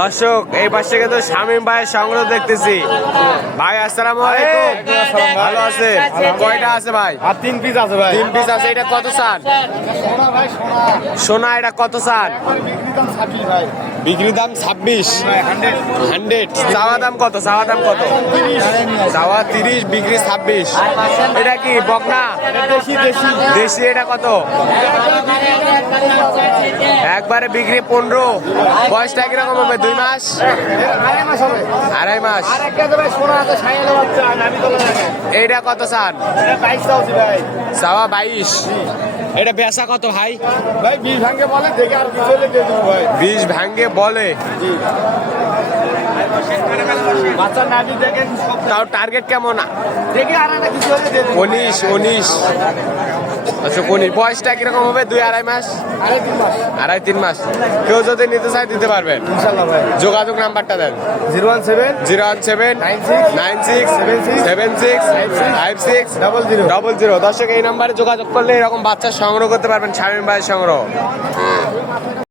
দর্শক এই পাশে কিন্তু শামীম ভাইয়ের সংগ্রহ দেখতেছি। ভাই আসসালামু আলাইকুম, ভালো আছে? কয়টা আছে ভাই? আর 3 পিস আছে ভাই। 3 পিস আছে। এটা কত চান? সোনা ভাই সোনা। সোনা এটা কত চান? বিক্রি দাম 26 ভাই। বিক্রি দাম 26। 100 চাওয়া দাম কত? চাওয়া দাম কত? 30। চাওয়া 30, বিক্রি 26। এটা কি বকনা? দেশি দেশি। দেশি। এটা কত? একবারে বিক্রি 15। বয়সটা কিরকম হবে? 2 মাস? আড়াই মাস হবে। 2.5 মাস। আর একটা ভাই সোনা আছে সাইয়ালের বাচ্চা নামি তোলা লাগে। এইটা কত চান? এটা 22 চাওছি ভাই। চাওয়া 22। এটা বেচা কত ভাই? ভাই 20 ভাঙে বলে দেখে আর কিছু হলে দিয়ে দেবো ভাই। 20 ভাঙ্গে বলে। বাচ্চা নামি দেখেন সব তাও টার্গেট কেমন? দেখে আর একটা কিছু হলে দিয়ে দেবো। 19। আচ্ছা 19। বয়সটা কিরকম হবে? 2-2.5 মাস? আড়াই 3 মাস। 2.5-3 মাস। কেউ যদি নিতে চায় দিতে পারবেন। ইনশাআল্লাহ ভাই। যোগাযোগ নাম্বারটা দেন। 017 017 96 96 76 56 00 00। দর্শক এই নাম্বারে যোগাযোগ করলে এরকম বাচ্চা সংগ্রহ করতে পারবেন। শামীম ভাইয়ের সংগ্রহ।